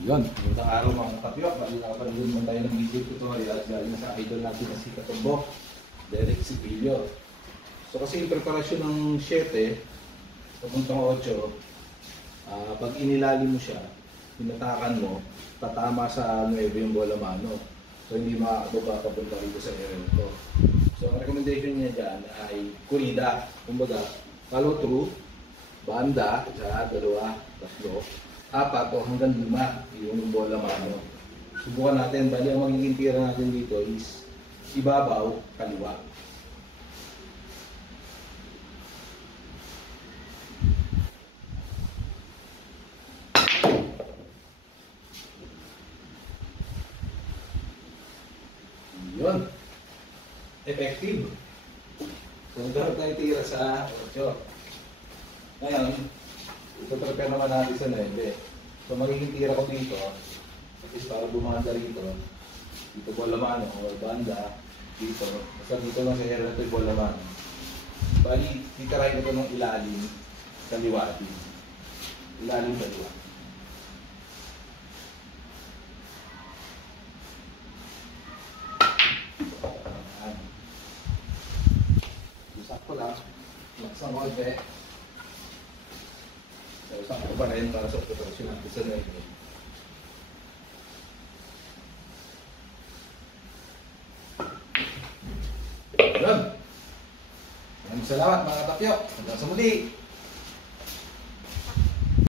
Yun, magandang araw mga kapyok. Nakapanood naman tayo ng video tutorial galing sa idol natin na si Katumbo, Derek Sipilio. So kasi yung preparasyon ng 7 papuntang 8, pag inilalim mo siya, pinatakan mo, tatama sa 9 yung bola mano. So hindi makakababa papunta rito sa area nito. So ang recommendation niya dyan ay kurida. Kumbaga, follow through, banda, 1, 2, 3, 4 o hanggang 5 yung bola mano. Subukan natin. Bali ang magiging tira natin dito is ibabaw, kaliwa. Yun. Effective. So nagkaroon tayo tira sa 8. Ngayon, ito-prepare naman natin sa 9. So magiging tira ko dito, at least para bumanda rito, dito bola mano o banda, dito. Basta dito lang sa area na ito yung bola mano. Bali, titirahin ito ng ilalim, kaliwa din. Ilalim kaliwa. Isak ko lang, maksang konti. So, sakto pa rin para sa preparasyon natin sa 9. Yun. Maraming salamat mga kapyok. Hanggang sa muli.